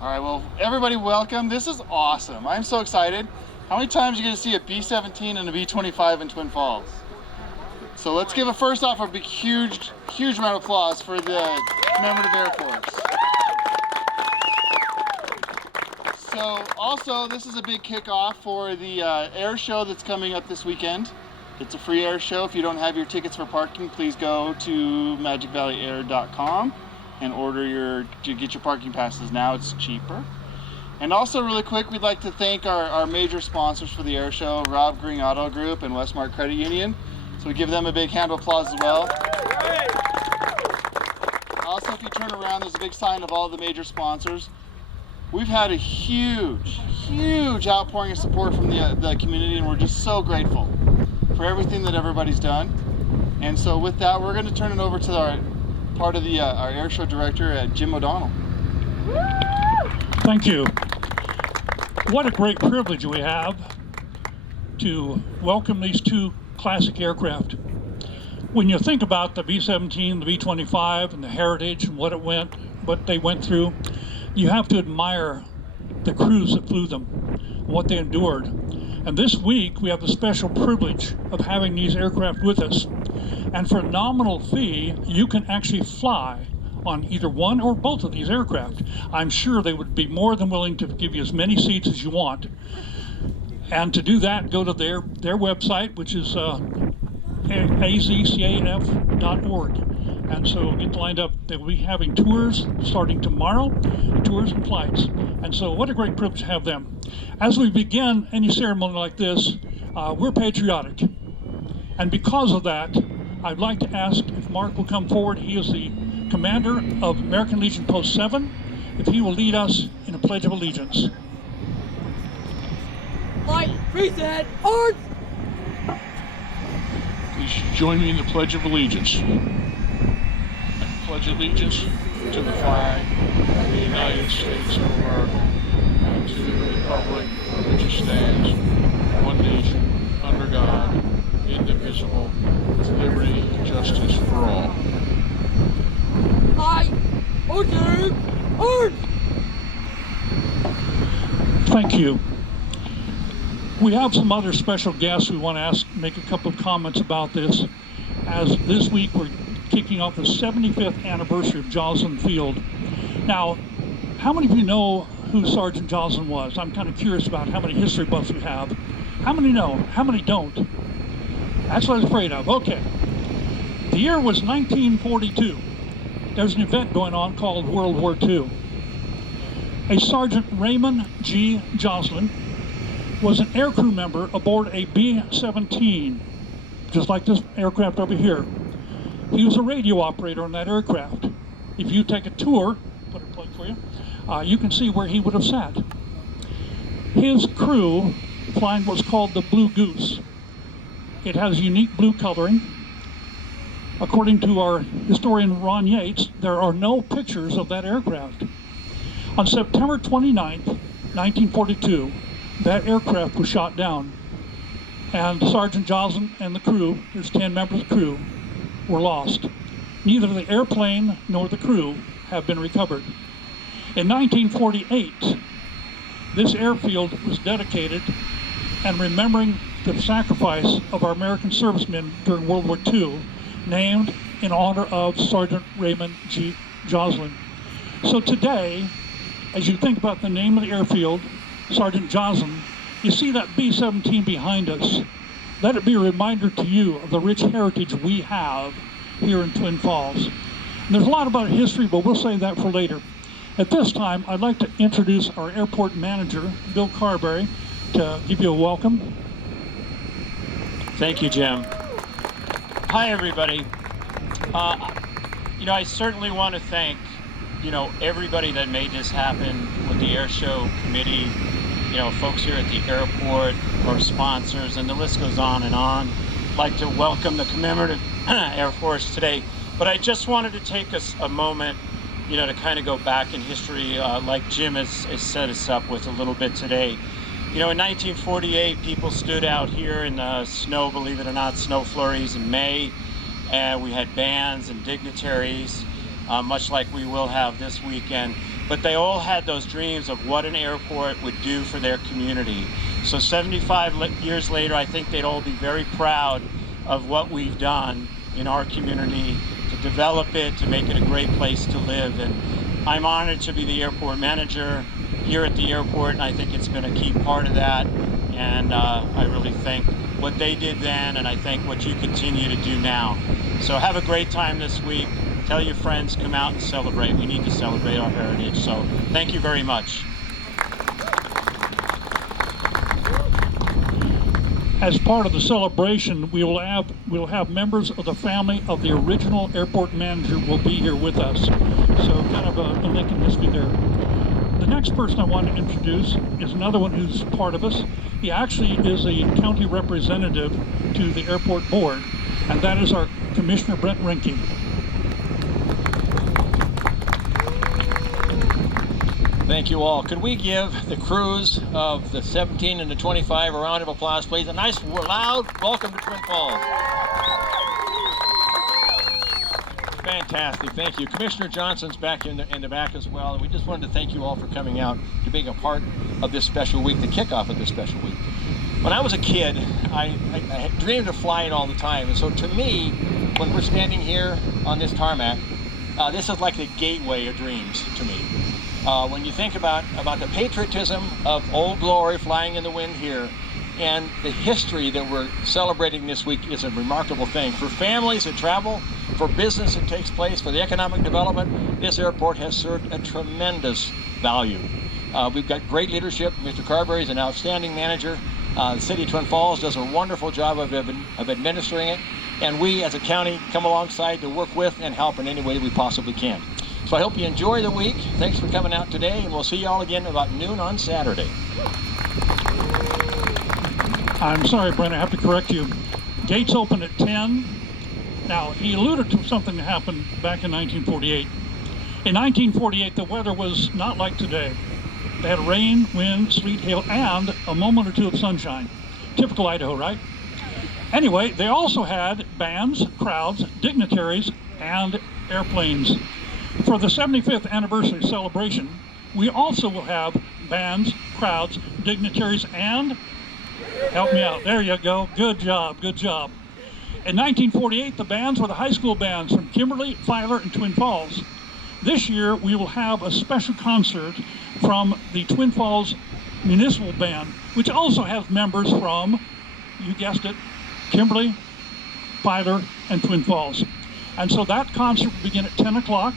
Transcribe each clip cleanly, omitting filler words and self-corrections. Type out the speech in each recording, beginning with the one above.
All right, well, everybody welcome. This is awesome. I'm so excited. How many times are you going to see a B-17 and a B-25 in Twin Falls? So let's give first off a big, huge round of applause for the Commemorative Air Force. So also, this is a big kickoff for the air show that's coming up this weekend. It's a free air show. If you don't have your tickets for parking, please go to magicvalleyair.com and get your parking passes now. It's cheaper. And also really quick, we'd like to thank our major sponsors for the air show, Rob Green Auto Group and Westmark Credit Union. So we give them a big hand of applause as well. Also, if you turn around, there's a big sign of all the major sponsors. We've had a huge outpouring of support from the community, and we're just so grateful for everything that everybody's done. And so with that, we're going to turn it over to our air show director, Jim O'Donnell. Thank you. What a great privilege we have to welcome these two classic aircraft. When you think about the B-17, the B-25, and the Heritage and what they went through, you have to admire the crews that flew them, what they endured. And this week, we have the special privilege of having these aircraft with us. And for a nominal fee, you can actually fly on either one or both of these aircraft. I'm sure they would be more than willing to give you as many seats as you want. And to do that, go to their website, which is azcaf.org. And so get lined up. They will be having tours starting tomorrow, tours and flights. And so what a great privilege to have them. As we begin any ceremony like this, we're patriotic. And because of that, I'd like to ask if Mark will come forward. He is the commander of American Legion Post 7, if he will lead us in a Pledge of Allegiance. Light, reset, arms! Please join me in the Pledge of Allegiance. I pledge allegiance to the flag of the United States of America and to the republic for which it stands, one nation, under God, indivisible, with liberty and justice for all. Light, order, arms! Thank you. We have some other special guests we want to make a couple of comments about this, as this week we're kicking off the 75th anniversary of Joslin Field. Now, how many of you know who Sergeant Joslin was? I'm kind of curious about how many history buffs we have. How many know? How many don't? That's what I was afraid of. Okay. The year was 1942. There's an event going on called World War II. A Sergeant Raymond G. Joslin was an aircrew member aboard a B-17, just like this aircraft over here. He was a radio operator on that aircraft. If you take a tour, put a plug for you, you can see where he would have sat. His crew flying what's called the Blue Goose. It has unique blue coloring. According to our historian Ron Yates, there are no pictures of that aircraft. On September 29th, 1942, that aircraft was shot down. And Sergeant Joslin and the crew, there's 10 members of the crew, were lost. Neither the airplane nor the crew have been recovered. In 1948, this airfield was dedicated and remembering the sacrifice of our American servicemen during World War II, named in honor of Sergeant Raymond G. Joslin. So today, as you think about the name of the airfield, Sergeant Joslin, you see that B-17 behind us. Let it be a reminder to you of the rich heritage we have here in Twin Falls. And there's a lot about history, but we'll save that for later. At this time, I'd like to introduce our airport manager, Bill Carberry, to give you a welcome. Thank you, Jim. Hi, everybody. I certainly want to thank, everybody that made this happen with the Air Show Committee, folks here at the airport, our sponsors, and the list goes on and on. I'd like to welcome the Commemorative Air Force today, but I just wanted to take us a moment, to kind of go back in history, like Jim has set us up with a little bit today. In 1948, people stood out here in the snow, believe it or not, snow flurries in May, and we had bands and dignitaries, much like we will have this weekend. but they all had those dreams of what an airport would do for their community. So 75 years later, I think they'd all be very proud of what we've done in our community to develop it, to make it a great place to live. And I'm honored to be the airport manager here at the airport, and I think it's been a key part of that. And I really thank what they did then, and I think what you continue to do now. So have a great time this week. Tell your friends, come out and celebrate. We need to celebrate our heritage. So thank you very much. As part of the celebration, we'll have members of the family of the original airport manager will be here with us. So kind of a link in history there. The next person I want to introduce is another one who's part of us. He actually is a county representative to the airport board, and that is our Commissioner Brent Rinke. Thank you all. Could we give the crews of the 17 and the 25 a round of applause, please? A nice, loud welcome to Twin Falls. Fantastic. Thank you. Commissioner Johnson's back in the back as well, and we just wanted to thank you all for coming out to being a part of this special week, the kickoff of this special week. When I was a kid, I dreamed of flying all the time, and so to me, when we're standing here on this tarmac, this is like the gateway of dreams to me. When you think about the patriotism of Old Glory flying in the wind here, and the history that we're celebrating this week is a remarkable thing. For families that travel, for business that takes place, for the economic development, this airport has served a tremendous value. We've got great leadership. Mr. Carberry is an outstanding manager. The City of Twin Falls does a wonderful job of administering it, and we as a county come alongside to work with and help in any way that we possibly can. So I hope you enjoy the week. Thanks for coming out today, and we'll see you all again about noon on Saturday. I'm sorry, Brent, I have to correct you. Gates open at 10. Now, he alluded to something that happened back in 1948. In 1948, the weather was not like today. They had rain, wind, sleet, hail, and a moment or two of sunshine. Typical Idaho, right? Anyway, they also had bands, crowds, dignitaries, and airplanes. For the 75th anniversary celebration, we also will have bands, crowds, dignitaries, and, help me out, there you go, good job, good job. In 1948, the bands were the high school bands from Kimberly, Filer, and Twin Falls. This year, we will have a special concert from the Twin Falls Municipal Band, which also has members from, you guessed it, Kimberly, Filer, and Twin Falls. And so that concert will begin at 10 o'clock.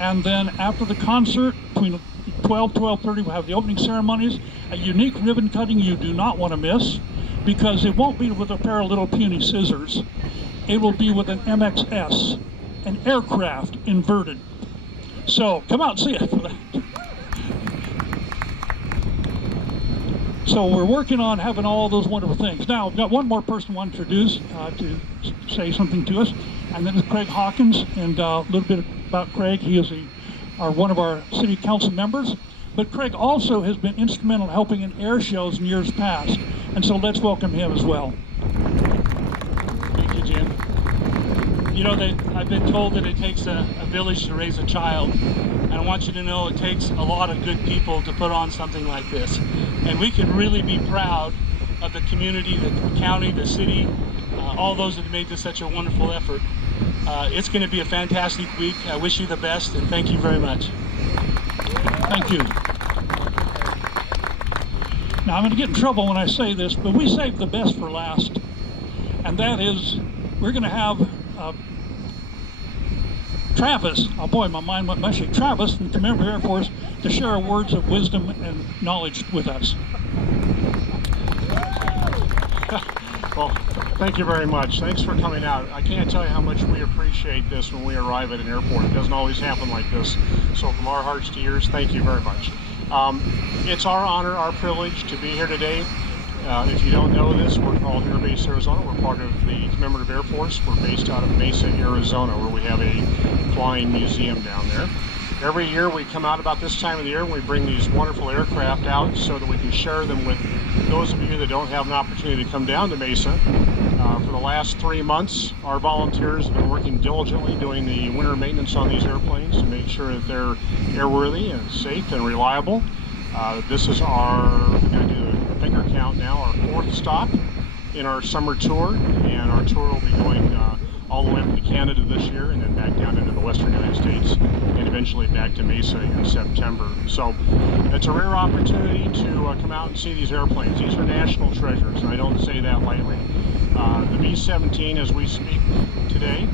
And then after the concert, between 12:30, we'll have the opening ceremonies, a unique ribbon cutting you do not want to miss, because it won't be with a pair of little puny scissors. It will be with an MXS, an aircraft inverted. So come out and see it for that. So we're working on having all those wonderful things. Now, I've got one more person I want to introduce to say something to us, and that is Craig Hawkins. And a little bit about Craig. He is one of our city council members, but Craig also has been instrumental in helping in air shows in years past. And so let's welcome him as well. Thank you, Jim. You know, I've been told that it takes a village to raise a child, and I want you to know it takes a lot of good people to put on something like this. And we can really be proud of the community, the county, the city, all those that have made this such a wonderful effort. It's going to be a fantastic week. I wish you the best, and thank you very much. Thank you. Now, I'm going to get in trouble when I say this, but we saved the best for last. And that is, we're going to have Travis, oh boy, my mind went mushy, Travis from Commander Air Force to share words of wisdom and knowledge with us. Well, thank you very much. Thanks for coming out. I can't tell you how much we appreciate this when we arrive at an airport. It doesn't always happen like this. So from our hearts to yours, thank you very much. It's our honor, our privilege to be here today. If you don't know this, we're called Air Base Arizona. We're part of the Commemorative Air Force. We're based out of Mesa, Arizona, where we have a flying museum down there. Every year we come out about this time of the year and we bring these wonderful aircraft out so that we can share them with those of you that don't have an opportunity to come down to Mesa. For the last 3 months, our volunteers have been working diligently doing the winter maintenance on these airplanes to make sure that they're airworthy and safe and reliable. This is we're going to do a finger count now, our 4th stop in our summer tour, and our tour will be going all the way up to Canada this year and then back down into the western United States and eventually back to Mesa in September. So it's a rare opportunity to come out and see these airplanes. These are national treasures, and I don't say that lightly. The B-17, as we speak today,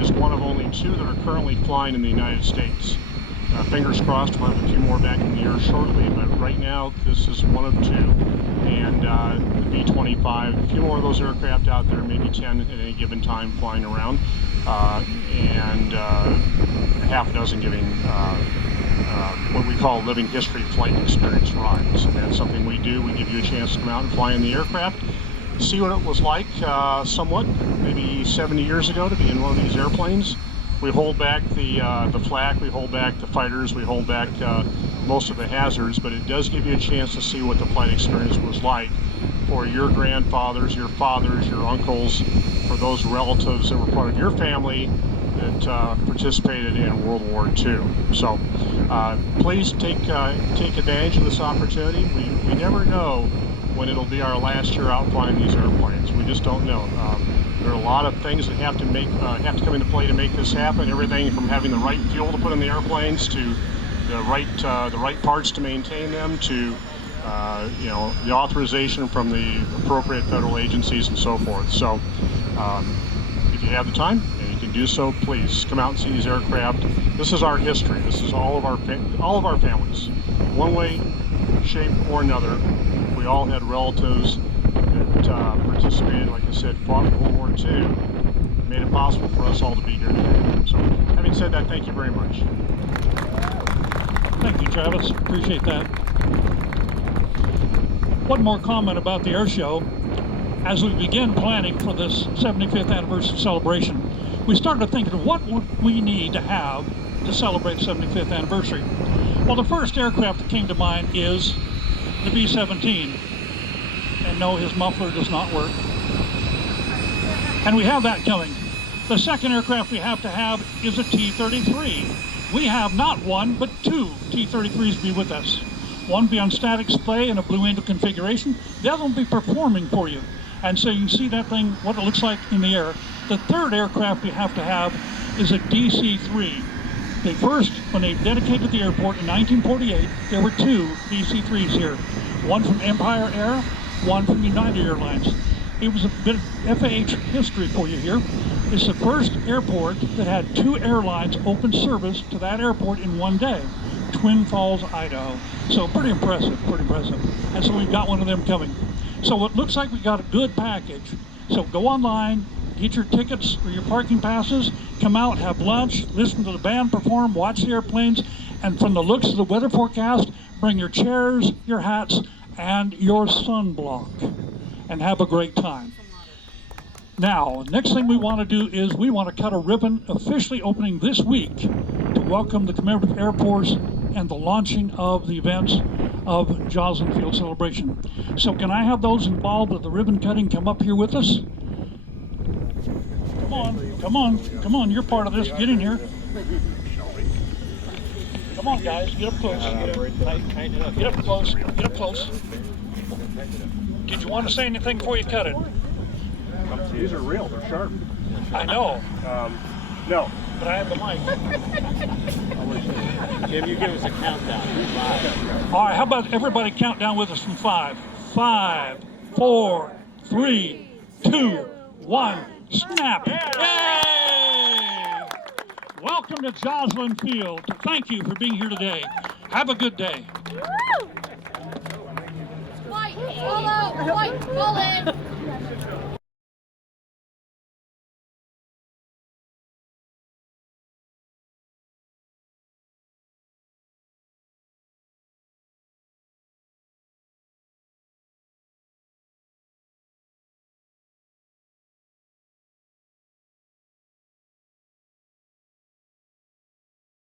is one of only 2 that are currently flying in the United States. Fingers crossed, we'll have a few more back in the air shortly, but right now this is one of 2. And the B-25, a few more of those aircraft out there, maybe 10 at any given time flying around, and a half a dozen giving what we call living history flight experience rides. And that's something we do. We give you a chance to come out and fly in the aircraft, see what it was like somewhat, maybe 70 years ago to be in one of these airplanes. We hold back the flak, we hold back the fighters, we hold back most of the hazards, but it does give you a chance to see what the flight experience was like for your grandfathers, your fathers, your uncles, for those relatives that were part of your family that participated in World War II. So please take advantage of this opportunity. We never know when it'll be our last year out flying these airplanes. We just don't know. There are a lot of things that have to come into play to make this happen. Everything from having the right fuel to put in the airplanes to the right parts to maintain them to the authorization from the appropriate federal agencies and so forth. So if you have the time and you can do so, please come out and see these aircraft. This is our history. This is all of our families. One way, shape, or another, we all had relatives that participated, like I said, fought in World War II, made it possible for us all to be here today. So, having said that, thank you very much. Thank you, Travis. Appreciate that. One more comment about the air show. As we begin planning for this 75th anniversary celebration, we started thinking of what would we need to have to celebrate 75th anniversary. Well, the first aircraft that came to mind is the B-17. And no, his muffler does not work. And we have that coming. The second aircraft we have to have is a T-33. We have not one, but 2 T-33s be with us. One will be on static display in a Blue Angel configuration. The other one will be performing for you. And so you can see that thing, what it looks like in the air. The third aircraft we have to have is a DC-3. They first, when they dedicated the airport in 1948, there were 2 DC-3s here. One from Empire Air, one from United Airlines. It was a bit of FAA history for you here. It's the first airport that had 2 airlines open service to that airport in one day. Twin Falls, Idaho. So pretty impressive, pretty impressive. And so we've got one of them coming. So it looks like we got a good package. So go online, get your tickets or your parking passes, come out, have lunch, listen to the band perform, watch the airplanes, and from the looks of the weather forecast, bring your chairs, your hats, and your sunblock, and have a great time. Now, next thing we want to do is we want to cut a ribbon officially opening this week to welcome the Commemorative Air Force and the launching of the events of Joslyn Field Celebration. So can I have those involved with the ribbon cutting come up here with us? Come on, come on, come on, you're part of this, get in here. Come on guys, get up close. Get up close, get up close. Did you want to say anything before you cut it? These are real, they're sharp. I know. No. But I have the mic. Jim, you give us a countdown. 5. All right, how about everybody count down with us from 5. 5, 4, 3, 2, 1, snap. Yay! Welcome to Joslyn Field. Thank you for being here today. Have a good day. White, fall out, white, fall in.